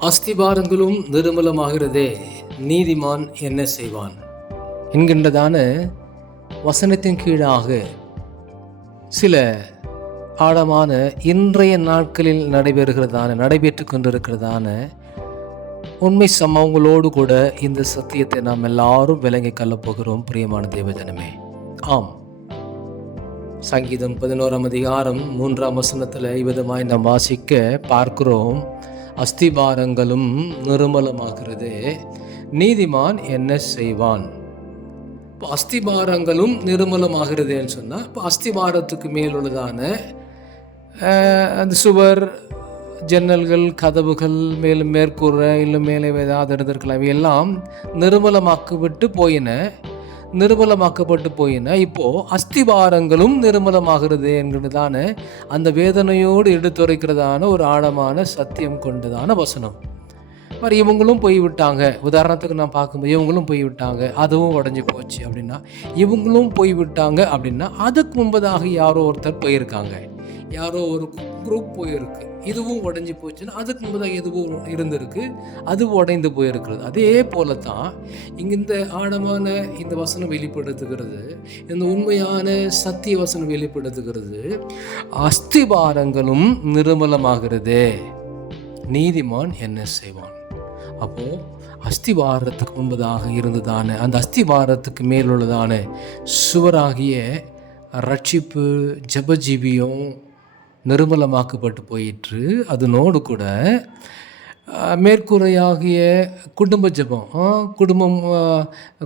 அஸ்திபாரங்களும் நிர்மலமாகிறதே நீதிமான் என்ன செய்வான்? என்கின்றதான வசனத்தின் கீழாக சில ஆழமான இன்றைய நாட்களில் நடைபெறுகிறதான நடைபெற்று கொண்டிருக்கிறதான உண்மை சம்பவங்களோடு கூட இந்த சத்தியத்தை நாம் எல்லாரும் விளங்கி கொள்ளப் போகிறோம் பிரியமான தேவஜனமே. ஆம். சங்கீதம் பதினோராம் அதிகாரம் மூன்றாம் வசனத்தில் இவ்விதமாய் நாம் வாசிக்க பார்க்கிறோம். அஸ்திபாரங்களும் நிர்மலமாகிறது. நீதிமான் என்ன செய்வான்? இப்போ அஸ்திபாரங்களும் நிர்மலமாகிறதுன்னு சொன்னால் இப்போ அஸ்திபாரத்துக்கு மேலுள்ளதான அந்த சுவர் ஜன்னல்கள் கதவுகள் மேலும் மேற்கூற இல்லை மேலே ஏதாவது இருந்திருக்கலாம் இவையெல்லாம் நிர்மலமாக்கிவிட்டு போயின. நிர்மலமாக்கப்பட்டு போயின. இப்போ அஸ்திபாரங்களும் நிர்மலமாகிறது என்கிறதான அந்த வேதனையோடு எடுத்துரைக்கிறதான ஒரு ஆழமான சத்தியம் கொண்டதான வசனம். மாதிரி இவங்களும் போய்விட்டாங்க உதாரணத்துக்கு நான் பார்க்கும்போது இவங்களும் போய்விட்டாங்க அதுவும் உடஞ்சி போச்சு அப்படின்னா இவங்களும் போய்விட்டாங்க அப்படின்னா அதுக்கு முன்பதாக யாரோ ஒருத்தர் போயிருக்காங்க. யாரோ ஒரு குரூப் போயிருக்கு. இதுவும் உடஞ்சி போச்சுன்னா அதுக்கு முன்பதாக எதுவும் இருந்திருக்கு. அது உடைந்து போயிருக்கிறது. அதே போல தான் இங்கே இந்த ஆழமான இந்த வசனம் வெளிப்படுத்துகிறது இந்த உண்மையான சத்திய வசனம் வெளிப்படுத்துகிறது. அஸ்திபாரங்களும் நிர்மலமாகிறது. நீதிமான் என்ன செய்வான்? அப்போ அஸ்திவாரத்துக்கு முன்பதாக இருந்ததான அந்த அஸ்திவாரத்துக்கு மேலுள்ளதான சுவராகிய ரட்சிப்பு ஜபஜீவியம் நிர்மலமாக்கப்பட்டு போயிற்று. அதனோடு கூட மேற்கூரையாகிய குடும்ப ஜெபம். குடும்பம்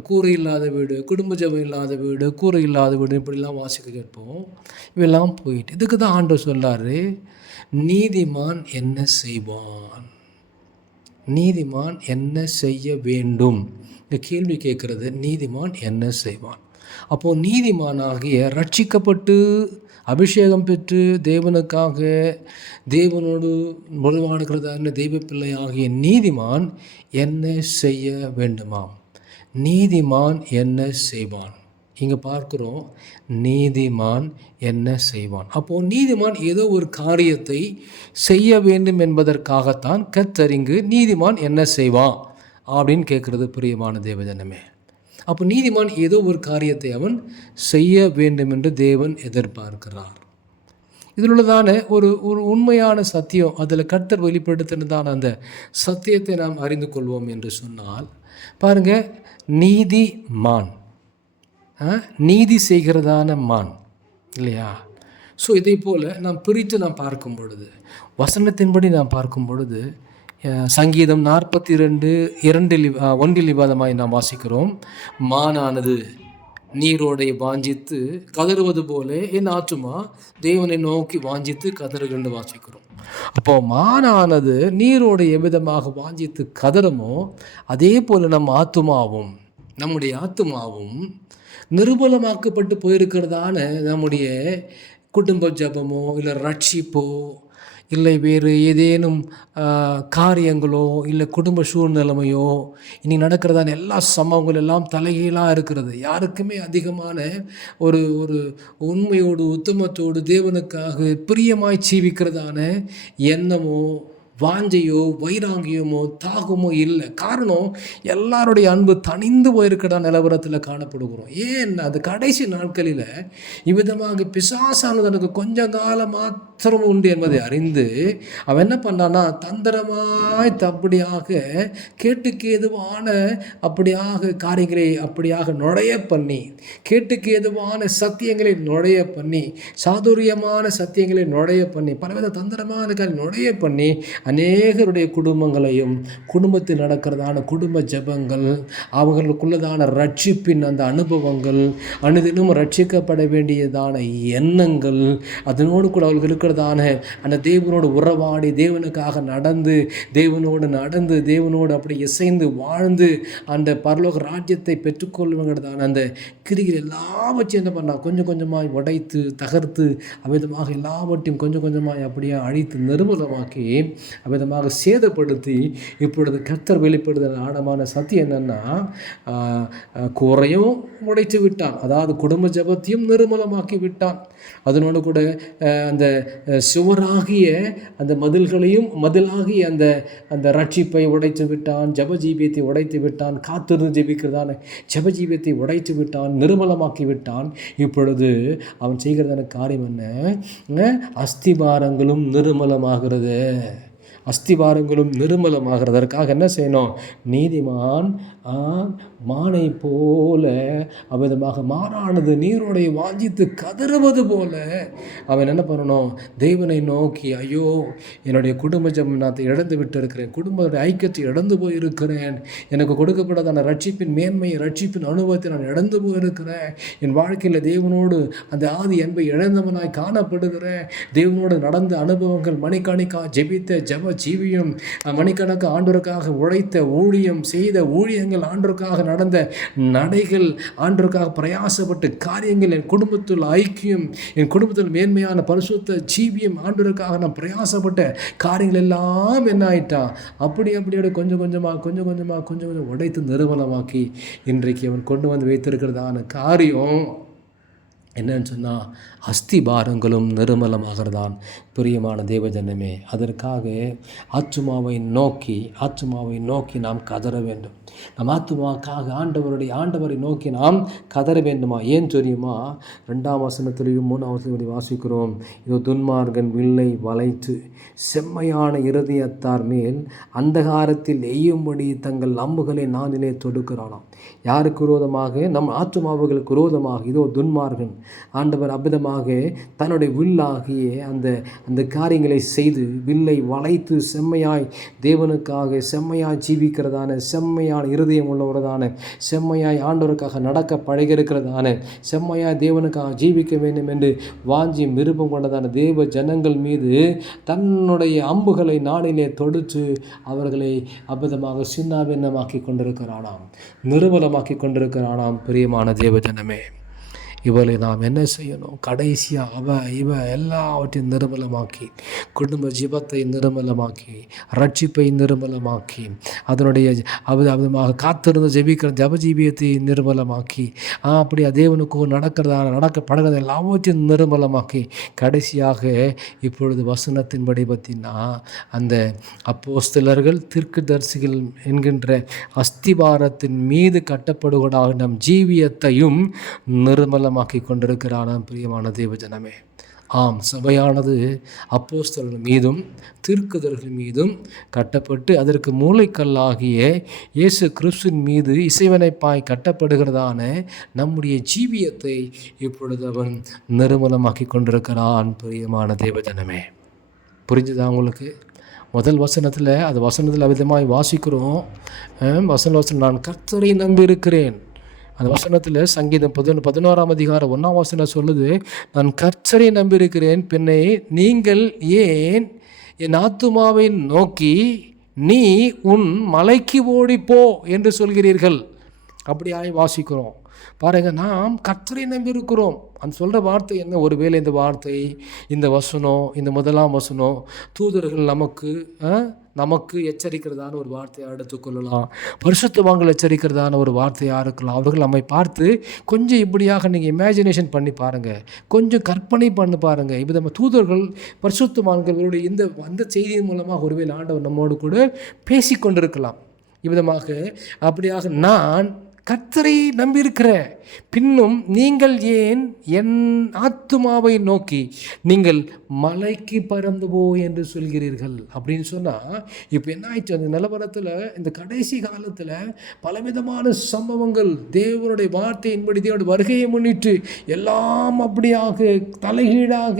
கூரை இல்லாத வீடு குடும்ப ஜெபம் இல்லாத வீடு கூரை இல்லாத வீடு இப்படிலாம் வாசிக்க கேட்போம். இவெல்லாம் போயிட்டு இதுக்கு தான் ஆண்டவர் சொல்லார் நீதிமான் என்ன செய்வான்? நீதிமான் என்ன செய்ய வேண்டும்? இந்த கேள்வி கேட்குறது நீதிமான் என்ன செய்வான்? அப்போது நீதிமானாகிய ரட்சிக்கப்பட்டு அபிஷேகம் பெற்று தேவனுக்காக தேவனோடு உறவாடுகிறதான தெய்வ பிள்ளையாகிய நீதிமான் என்ன செய்ய வேண்டுமாம்? நீதிமான் என்ன செய்வான்? இங்கே பார்க்குறோம் நீதிமான் என்ன செய்வான்? அப்போது நீதிமான் ஏதோ ஒரு காரியத்தை செய்ய வேண்டும் என்பதற்காகத்தான் கத்தறிங்கு நீதிமான் என்ன செய்வான்? அப்படின்னு கேட்குறது பிரியமான தேவஜனமே. அப்போ நீதிமான் ஏதோ ஒரு காரியத்தை அவன் செய்ய வேண்டும் என்று தேவன் எதிர்பார்க்கிறார். இதில் உள்ளதான ஒரு ஒரு உண்மையான சத்தியம் அதில் கர்த்தர் வெளிப்படுத்தினதான அந்த சத்தியத்தை நாம் அறிந்து கொள்வோம் என்று சொன்னால் பாருங்க நீதி மான் நீதி செய்கிறதான மான் இல்லையா? ஸோ இதை போல் நாம் பிரித்து நாம் பார்க்கும் பொழுது வசனத்தின்படி நாம் பார்க்கும் பொழுது சங்கீதம் நாற்பத்தி ரெண்டு இரண்டில் ஒன்றில் விவாதமாய் நாம் வாசிக்கிறோம். மானானது நீரோடை வாஞ்சித்து கதறுவது போல என் ஆற்றுமா தேவனை நோக்கி வாஞ்சித்து கதறுகின்ற வாசிக்கிறோம். அப்போ மானானது நீரோடை எவ்விதமாக வாஞ்சித்து கதறுமோ அதே போல் நம் ஆத்துமாவும் நம்முடைய ஆத்துமாவும் நிர்மலமாக்கப்பட்டு போயிருக்கிறதான நம்முடைய குடும்ப ஜபமோ இல்லை ரட்சிப்போ இல்லை வேறு ஏதேனும் காரியங்களோ இல்லை குடும்ப சூழ்நிலைமையோ இனி நடக்கிறதான எல்லா சம்பவங்கள் எல்லாம் தலைகீழாக இருக்கிறது. யாருக்குமே அதிகமான ஒரு ஒரு உண்மையோடு உத்தமத்தோடு தேவனுக்காக பிரியமாய் ஜீவிக்கிறதான எண்ணமோ வாஞ்சையோ வைராங்கியமோ தாகமோ இல்லை. காரணம் எல்லாருடைய அன்பு தனிந்து போயிருக்கடா நிலவரத்தில் காணப்படுகிறோம். ஏன் அது கடைசி நாட்களில் இவ்விதமாக பிசாசானது எனக்கு கொஞ்ச காலம் மாத்திரம் உண்டு என்பதை அறிந்து அவன் என்ன பண்ணான்னா தந்திரமாய் அப்படியாக கேட்டுக்கு எதுவான அப்படியாக காரியங்களை அப்படியாக நுழைய பண்ணி கேட்டுக்கு எதுவான சத்தியங்களை நுழைய பண்ணி சாதுரியமான சத்தியங்களை நுழைய பண்ணி பலவித தந்திரமான நுழைய பண்ணி அநேகருடைய குடும்பங்களையும் குடும்பத்தில் நடக்கிறதான குடும்ப ஜெபங்கள் அவர்களுக்குள்ளதான ரட்சிப்பின் அந்த அனுபவங்கள் அனுதினம் ரட்சிக்கப்பட வேண்டியதான எண்ணங்கள் அதனோடு கூட அவர்கள் இருக்கிறதான அந்த தேவனோடு உறவாடி தேவனுக்காக நடந்து தேவனோடு நடந்து தேவனோடு அப்படி இசைந்து வாழ்ந்து அந்த பரலோக ராஜ்யத்தை பெற்றுக்கொள்வங்கிறதான அந்த கிரிகள் எல்லாவற்றையும் என்ன பண்ணா கொஞ்சம் கொஞ்சமாக உடைத்து தகர்த்து அவ்விதமாக எல்லாவற்றையும் கொஞ்சம் கொஞ்சமாக அப்படியே அழித்து நிர்மூலமாக்கி விதமாக சேதப்படுத்தி இப்பொழுது கத்தர் வெளிப்படுகிற ஆழமான சத்தியம் என்னென்னா குறையும் கூரையும் உடைத்து விட்டான். அதாவது குடும்ப ஜபத்தையும் நிர்மலமாக்கி விட்டான். அதனோடு கூட அந்த சுவராகிய அந்த மதில்களையும் மதிலாகிய அந்த அந்த ரட்சிப்பை உடைத்து விட்டான் ஜபஜீவியத்தை உடைத்து விட்டான் காத்திருந்து ஜெபிக்கிறதான ஜபஜீவியத்தை உடைத்து விட்டான் நிர்மலமாக்கி விட்டான். இப்பொழுது அவன் செய்கிறதான காரியம் என்ன? அஸ்திபாரங்களும் நிர்மலமாகிறது. அஸ்திவாரங்களும் நிர்மலமாகிறதற்காக என்ன செய்யணும்? நீதிமான் ஆ, மானை போல அவ்விதமாக மாறானது நீரோடைய வாஞ்சித்து கதறுவது போல அவன் என்ன பண்ணணும்? தெய்வனை நோக்கி ஐயோ என்னுடைய குடும்ப ஜம்நாத்தை இழந்து விட்டு இருக்கிறேன் குடும்பத்துடைய ஐக்கியத்தை இழந்து போயிருக்கிறேன். எனக்கு கொடுக்கப்பட்டதான ரட்சிப்பின் மேன்மையை ரட்சிப்பின் அனுபவத்தை நான் இழந்து போயிருக்கிறேன். என் வாழ்க்கையில் தேவனோடு அந்த ஆதி அன்பை இழந்தவனாய் காணப்படுகிறேன். தேவனோடு நடந்த அனுபவங்கள் மணிக்கணிக்கா ஜெபித்த ஜப ஜீவியம் மணிக்கணக்கு ஆண்டோருக்காக உழைத்த ஊழியம் செய்த ஊழியங்கள் ஆண்டோருக்காக நடந்த நடைகள் ஆண்டோருக்காக பிரயாசப்பட்டு காரியங்கள் என் குடும்பத்தில் ஐக்கியம் என் குடும்பத்தில் மேன்மையான பரிசுத்த ஜீவியம் ஆண்டோருக்காக நான் பிரயாசப்பட்ட காரியங்கள் எல்லாம் என்ன ஆயிட்டா? அப்படி அப்படி அப்படி கொஞ்சம் கொஞ்சமாக கொஞ்சம் கொஞ்சமாக கொஞ்சம் கொஞ்சம் உடைத்து நிறுவனமாக்கி இன்றைக்கு அவன் கொண்டு வந்து வைத்திருக்கிறதான காரியம் என்னன்னு சொன்னால் அஸ்திபாரங்களும் நிர்மலமாகிறதான் பிரியமான தேவஜனமே அதற்காக ஆத்துமாவை நோக்கி ஆத்துமாவை நோக்கி நாம் கதற வேண்டும். நம் ஆத்துமாக்காக ஆண்டவருடைய ஆண்டவரை நோக்கி நாம் கதற வேண்டுமா? ஏன் தெரியுமா? ரெண்டாம் வசனத்திலையும் மூணாம் வசனத்திலையும் வாசிக்கிறோம். இதோ துன்மார்கன் வில்லை வளைத்து செம்மையான இருதயத்தார் மேல் அந்தகாரத்தில் எய்யும்படி தங்கள் அம்புகளை நானிலே தொடுக்கிறானாம். யாருக்கு விரோதமாக? நம் ஆத்துமாவுகளுக்கு விரோதமாக. இதோ துன்மார்கன் ஆண்டவர் அபிதமாக தன்னுடைய வில்லாகிய அந்த அந்த காரியங்களை செய்து வில்லை வளைத்து செம்மையாய் தேவனுக்காக செம்மையாய் ஜீவிக்கிறதான செம்மையான இருதயம் உள்ளவரதான செம்மையாய் ஆண்டவருக்காக நடக்க பழகிருக்கிறதான செம்மையாய் தேவனுக்காக ஜீவிக்க வேண்டும் என்று வாஞ்சி விருப்பம் கொண்டதான தேவ ஜனங்கள் மீது தன்னுடைய அம்புகளை நாளிலே தொடுத்து அவர்களை அபதமாக சின்னாபின்னமாக்கி கொண்டிருக்கிறானாம் நிர்மலமாக்கி கொண்டிருக்கிறானாம். பிரியமான தேவ ஜனமே இவளை நாம் என்ன செய்யணும்? கடைசியாக அவ இவ எல்லாவற்றையும் நிர்மலமாக்கி குடும்ப ஜீவத்தை நிர்மலமாக்கி ரட்சிப்பை நிர்மலமாக்கி அதனுடைய அது காத்திருந்து ஜெபிக்கிற ஜபஜீவியத்தை நிர்மலமாக்கி அப்படி தேவனுக்கு நடக்கிறதா நடக்க பழகிறத எல்லாவற்றையும் நிர்மலமாக்கி கடைசியாக இப்பொழுது வசனத்தின்படி பார்த்தீங்கன்னா அந்த அப்போஸ்தலர்கள் தீர்க்கதரிசிகள் என்கின்ற அஸ்திபாரத்தின் மீது கட்டப்படுவதாக நம் ஜீவியத்தையும் நிர்மலமாக்கி கொண்டிருக்கிறான பிரியமான தேவஜனமே? ஆம் சபையானது அப்போஸ்தலர்கள் மீதும் தீர்க்கதர்கள் மீதும் கட்டப்பட்டு அதற்கு மூளைக்கல்லாகிய இயேசு கிறிஸ்துவின் மீது இசைவனைப்பாய் கட்டப்படுகிறதான நம்முடைய ஜீவியத்தை இப்பொழுது அவன் நிர்மலமாக்கி கொண்டிருக்கிறான் பிரியமான தேவஜனமே. புரிஞ்சுதா உங்களுக்கு? முதல் வசனத்தில் அது வசனத்தில் விதமாய் வாசிக்கிறோம். வசன வசனம் நான் கர்த்தரை நம்பியிருக்கிறேன். அந்த வசனத்தில் சங்கீதம் பதினொன்று பதினோராம் அதிகாரம் ஒன்றாம் வசனம் சொல்லுது நான் கர்ச்சரை நம்பியிருக்கிறேன் பெண்ணை நீங்கள் ஏன் என் ஆத்துமாவை நோக்கி நீ உன் மலைக்கு ஓடிப்போ என்று சொல்கிறீர்கள்? அப்படியாய் வாசிக்கிறோம். பாருங்க நாம் கர்த்தரை நம்பியிருக்கிறோம். அந்த சொல்கிற வார்த்தை என்ன? ஒருவேளை இந்த வார்த்தை இந்த வசனம் இந்த முதலாம் வசனம் தூதர்கள் நமக்கு நமக்கு எச்சரிக்கிறதான ஒரு வார்த்தையாக எடுத்துக்கொள்ளலாம் பரிசுத்தவான்கள் எச்சரிக்கிறதான ஒரு வார்த்தையாக இருக்கலாம். அவர்கள் நம்மை பார்த்து கொஞ்சம் இப்படியாக நீங்கள் இமேஜினேஷன் பண்ணி பாருங்கள் கொஞ்சம் கற்பனை பண்ணி பாருங்கள் இப்போ நம்ம தூதர்கள் பரிசுத்தவான்களுடைய இந்த அந்த செய்தியின் மூலமாக ஒருவேளை ஆண்டவர் நம்மோடு கூட பேசி கொண்டிருக்கலாம் இவ்விதமாக அப்படியாக நான் கர்த்தரை நம்பியிருக்கிற. பின்னும் நீங்கள் ஏன் என் ஆத்துமாவை நோக்கி நீங்கள் மலைக்கு பறந்து போ என்று சொல்கிறீர்கள்? அப்படின்னு சொன்னால் இப்போ என்ன ஆயிடுச்சு? அந்த நிலவரத்தில் இந்த கடைசி காலத்தில் பலவிதமான சம்பவங்கள் தேவனுடைய வார்த்தையின்படி தேவனுடைய வருகையை முன்னிட்டு எல்லாம் அப்படியாக தலைகீழாக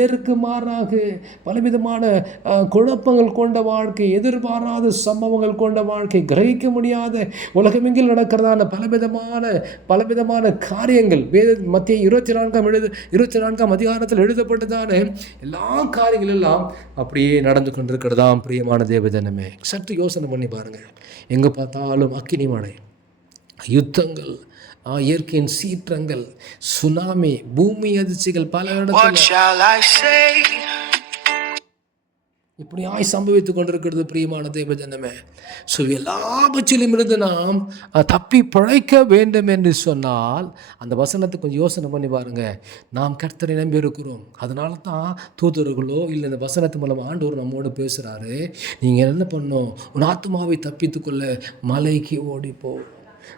ஏருக்கு மாறாக பலவிதமான குழப்பங்கள் கொண்ட வாழ்க்கை எதிர்பாராத சம்பவங்கள் கொண்ட வாழ்க்கை கிரகிக்க முடியாத உலகமெங்கில் நடக்கிறதான பலவிதமான பலவிதமான காரியங்கள். வேத மத்திய இருபத்தி நான்காம் எழுது இருபத்தி நான்காம் அதிகாரத்தில் எழுதப்பட்டதான எல்லா காரியங்கள் எல்லாம் அப்படியே நடந்து கொண்டிருக்கிறதாம் பிரியமான தேவதனமே சற்று யோசனை பண்ணி பாருங்க எங்கே பார்த்தாலும் அக்கினி மழை யுத்தங்கள் இயற்கையின் சீற்றங்கள் சுனாமி பூமி அதிர்ச்சிகள் பல இடத்துல இப்படியாய் சம்பவித்து கொண்டிருக்கிறது பிரியமான தேவ ஜனமே. ஸோ எல்லாவற்றிலும் இருந்து நாம் தப்பி பிழைக்க வேண்டும் என்று சொன்னால் அந்த வசனத்தை கொஞ்சம் யோசனை பண்ணி பாருங்கள் நாம் கர்த்தரை நம்பி இருக்கிறோம். அதனால தான் தூதர்களோ இல்லை இந்த வசனத்து மூலம் ஆண்டவர் நம்மோடு பேசுகிறாரு நீங்கள் என்ன பண்ணும் உன் ஆத்மாவை தப்பித்துக்கொள்ள மலைக்கு ஓடிப்போ.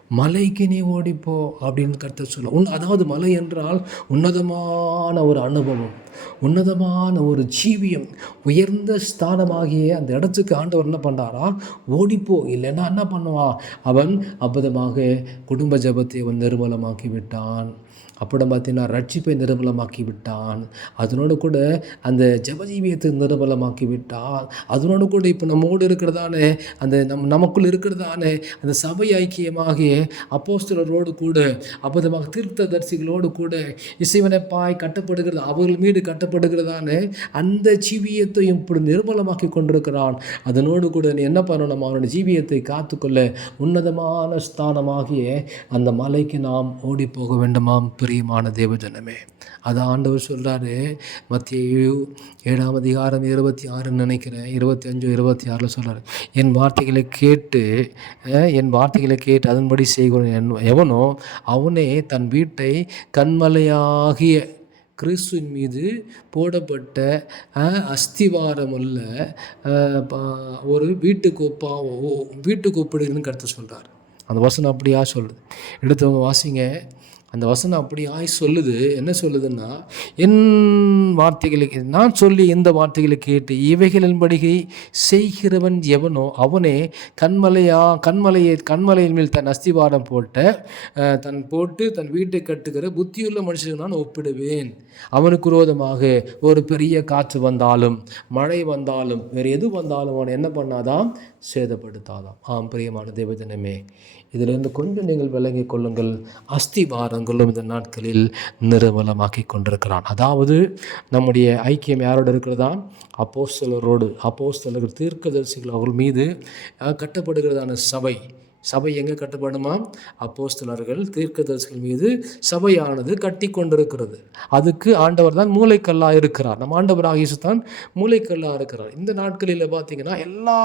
மலைக்கு நீ ஓடிப்போ அப்படின்னு கருத்தை சொல்ல உன் அதாவது மலை என்றால் உன்னதமான ஒரு அனுபவம் உன்னதமான ஒரு ஜீவியம் உயர்ந்த ஸ்தானமாகிய அந்த இடத்துக்கு ஆண்டவர் என்ன பண்ணுறாரா ஓடிப்போ இல்லைன்னா என்ன பண்ணுவான்? அவன் அபுதமாக குடும்ப ஜபத்தை அவன் நிர்மலமாக்கி விட்டான். அப்புறம் பார்த்தீங்கன்னா ரட்சிப்பை நிர்மலமாக்கி விட்டான் அதனோடு கூட அந்த ஜபஜீவியத்தை நிர்மலமாக்கி விட்டான் அதனோடு கூட இப்போ நம்மோடு இருக்கிறதானே அந்த நம் நமக்குள் இருக்கிறதானே அந்த சபை ஐக்கியமாகிய அப்போஸ்தலரோடு கூட அபதமாக தீர்த்ததரிசிகளோடு கூட இசைவனைப்பாய் கட்டப்படுகிறது அவர்கள் மீது கட்டப்படுகிறதானே அந்த ஜீவியத்தையும் இப்படி நிர்மலமாக்கி கொண்டிருக்கிறான். அதனோடு கூட நீ என்ன பண்ணணும்? அவனுடைய ஜீவியத்தை காத்துக்கொள்ள உன்னதமான ஸ்தானமாகிய அந்த மலைக்கு நாம் ஓடி போக வேண்டுமாம். பிரியமான தேவஜனமே அது ஆண்டவர் சொல்கிறாரு மத்திய ஏழாம் அதிகாரம் இருபத்தி ஆறுன்னு நினைக்கிறேன். இருபத்தி அஞ்சு இருபத்தி ஆறில் சொல்கிறார் என் வார்த்தைகளை கேட்டு என் வார்த்தைகளை கேட்டு அதன்படி செய்கிறோம் என் எவனோ அவனே தன் வீட்டை கண்மலையாகிய கிறிஸ்துவின் மீது போடப்பட்ட அஸ்திவாரமுள்ள ஒரு வீட்டுக்கோப்பா வீட்டுக்கோப்பிடுன்னு கருத்து சொல்கிறார் அந்த வசனம் அப்படியா சொல்லுது? எடுத்தவங்க வாசிங்க. அந்த வசனம் அப்படி ஆய் சொல்லுது. என்ன சொல்லுதுன்னா என் வார்த்தைகளை நான் சொல்லி எந்த வார்த்தைகளை கேட்டு இவைகளின்படிகை செய்கிறவன் எவனோ அவனே கண்மலையா கண்மலையை கண்மலையின் மேல் தன் அஸ்திவாரம் போட்ட தன் போட்டு தன் வீட்டை கட்டுகிற புத்தியுள்ள மனுஷனுக்கு நான் ஒப்பிடுவேன். அவனுக்கு விரோதமாக ஒரு பெரிய காற்று வந்தாலும் மழை வந்தாலும் வேறு எது வந்தாலும் அவன் என்ன பண்ணாதான் சேதப்படுத்தாதாம். ஆம் பிரியமான தேவஜனமே இதிலிருந்து கொஞ்சம் நீங்கள் விளங்கி கொள்ளுங்கள். அஸ்திவாரங்களும் இந்த நாட்களில் நிறுவலமாக்கி கொண்டிருக்கிறான். அதாவது நம்முடைய ஐக்கியம் யாரோடு இருக்கிறதா? அப்போஸ்தலரோடு. அப்போஸ்தலர்கள் தீர்க்கதரிசிகள் அவர்கள் மீது கட்டப்படுகிறதான சபை. சபை எங்கே கட்டப்படுமா? அப்போஸ்தலர்கள் தீர்க்கதரிசிகள் மீது சபையானது கட்டி கொண்டிருக்கிறது. அதுக்கு ஆண்டவர் தான் மூளைக்கல்லா இருக்கிறார். நம்ம ஆண்டவராக இயேசு தான் மூளைக்கல்லாக இருக்கிறார். இந்த நாட்களில் பார்த்தீங்கன்னா எல்லா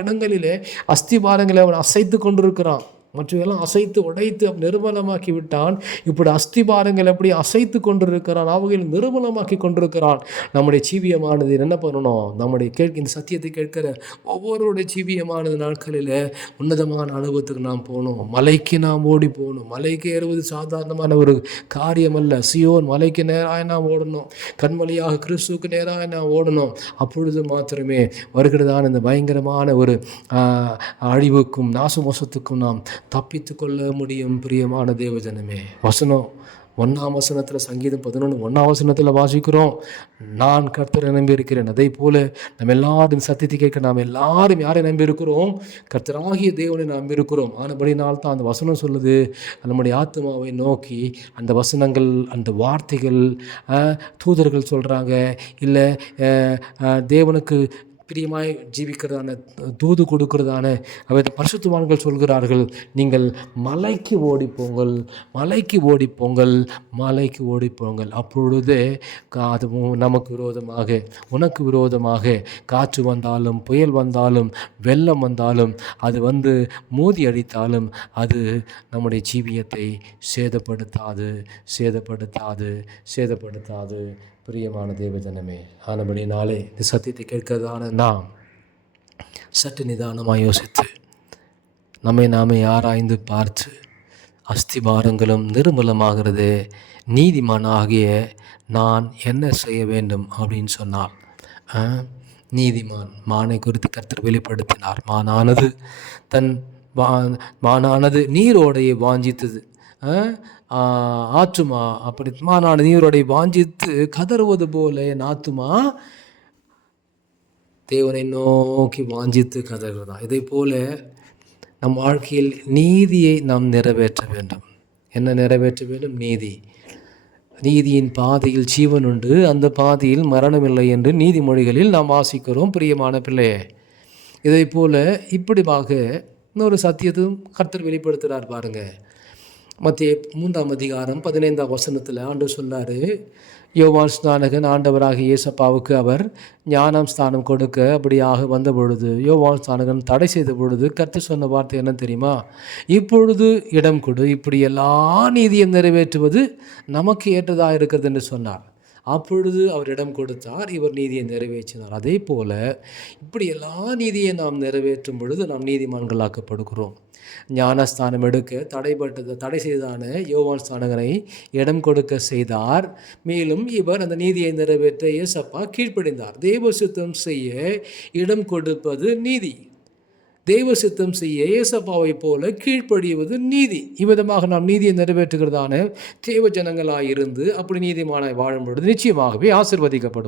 இடங்களிலே அஸ்திபாரங்களை அவன் அசைத்து கொண்டிருக்கிறான். மற்றவையெல்லாம் அசைத்து உடைத்து நிர்மலமாக்கி விட்டான் இப்படி அஸ்திபாரங்கள் எப்படி அசைத்து கொண்டிருக்கிறான்? அவைகள் நிர்மலமாக்கி கொண்டிருக்கிறான். நம்முடைய ஜீவியமானது என்ன பண்ணணும்? நம்முடைய கேட்க இந்த சத்தியத்தை கேட்கிற ஒவ்வொருடைய ஜீவியமானது நாட்களில் உன்னதமான அனுபவத்துக்கு நாம் போகணும். மலைக்கு நாம் ஓடி போகணும். மலைக்கு ஏறுவது சாதாரணமான ஒரு காரியம் அல்ல சியோன் மலைக்கு நேராக நாம் ஓடணும். கண்மலையாக கிறிஸ்துவுக்கு நேராக நாம் ஓடணும். அப்பொழுது மாத்திரமே வருகிறதான இந்த பயங்கரமான ஒரு அழிவுக்கும் நாசமோசத்துக்கும் நாம் தப்பித்து கொள்ள முடியும் பிரியமான தேவஜனமே. வசனம் ஒன்றாம் வசனத்தில் சங்கீதம் பதினொன்று ஒன்றாம் வசனத்தில் வாசிக்கிறோம். நான் கர்த்தரை நம்பியிருக்கிறேன். அதே போல் நம்ம எல்லாரும் சத்தியத்தை கேட்க நாம் எல்லாரும் யாரை நம்பியிருக்கிறோம்? கர்த்தராகிய தேவனை நம்பியிருக்கிறோம். ஆனபடினால் தான் அந்த வசனம் சொல்லுது. நம்முடைய ஆத்மாவை நோக்கி அந்த வசனங்கள் அந்த வார்த்தைகள் தூதர்கள் சொல்கிறாங்க இல்லை தேவனுக்கு பிரியமாய் ஜீவிக்கிறதான தூது கொடுக்கிறதான அவர் பரிசுத்துவான்கள் சொல்கிறார்கள் நீங்கள் மலைக்கு ஓடிப்போங்கள் மலைக்கு ஓடிப்போங்கள் மலைக்கு ஓடிப்போங்கள் அப்பொழுது அது நமக்கு விரோதமாக உனக்கு விரோதமாக காற்று வந்தாலும் புயல் வந்தாலும் வெள்ளம் வந்தாலும் அது வந்து மோதி அடித்தாலும் அது நம்முடைய ஜீவியத்தை சேதப்படுத்தாது சேதப்படுத்தாது சேதப்படுத்தாது. பிரியமான தேவஜனமே நாளே இந்த சத்தியத்தை கேட்கிறதான நாம் சற்று நிதானமாக யோசித்து நம்மை நாமே ஆராய்ந்து பார்த்து அஸ்திபாரங்களும் நிர்மலமாகிறது நீதிமானாகிய நான் என்ன செய்ய வேண்டும் அப்படின்னு சொன்னால் ஆ, நீதிமான் மானை குறித்து கர்த்தர் வெளிப்படுத்தினார். மானானது தன் வா மானானது நீரோடையை வாஞ்சித்தது. ஆ, ஆத்துமா அப்படி நான் நீரோடை வாஞ்சித்து கதறுவது போல என் ஆத்துமா தேவனை நோக்கி வாஞ்சித்து கதறுவதா? இதே போல நம் வாழ்க்கையில் நீதியை நாம் நிறைவேற்ற வேண்டும். என்ன நிறைவேற்ற வேண்டும்? நீதி. நீதியின் பாதையில் ஜீவன் உண்டு. அந்த பாதையில் மரணமில்லை என்று நீதிமொழிகளில் நாம் வாசிக்கிறோம் பிரியமான பிள்ளையே. இதை போல இப்படிமாக இன்னொரு சத்தியத்தையும் கர்த்தர் வெளிப்படுத்துகிறார் பாருங்கள் மத்திய மூன்றாம் அதிகாரம் பதினைந்தாம் வசனத்தில் ஆண்டு சொன்னார் யோவான் ஸ்நானகன் ஆண்டவராக இயேசப்பாவுக்கு அவர் ஞானம் ஸ்தானம் கொடுக்க அப்படியாக வந்த பொழுது யோவான் ஸ்நானகன் தடை செய்த பொழுது கற்று சொன்ன வார்த்தை என்ன தெரியுமா? இப்பொழுது இடம் கொடு இப்படி எல்லா நீதியும் நிறைவேற்றுவது நமக்கு ஏற்றதாக இருக்கிறது என்று சொன்னார். அப்பொழுது அவர் இடம் கொடுத்தார் இவர் நீதியை நிறைவேற்றினார். அதே போல் இப்படி எல்லா நீதியை நாம் நிறைவேற்றும் பொழுது நாம் நீதிமான்களாக்கப்படுகிறோம். ஞானஸ்தானம் எடுக்க தடைப்பட்டது தடை செய்தான யோவான் ஸ்தானகனை இடம் கொடுக்க செய்தார். மேலும் இவர் அந்த நீதியை நிறைவேற்ற இயேசப்பா கீழ்ப்படிந்தார். தெய்வ சுத்தம் செய்ய இடம் கொடுப்பது நீதி. தெய்வ சித்தம் செய்ய இயேசப்பாவை போல கீழ்ப்படிவது நீதி. இவ்விதமாக நாம் நீதியை நிறைவேற்றுகிறதான தேவ ஜனங்களாக இருந்து அப்படி நீதிமான வாழும் பொழுது நிச்சயமாகவே ஆசிர்வதிக்கப்படும்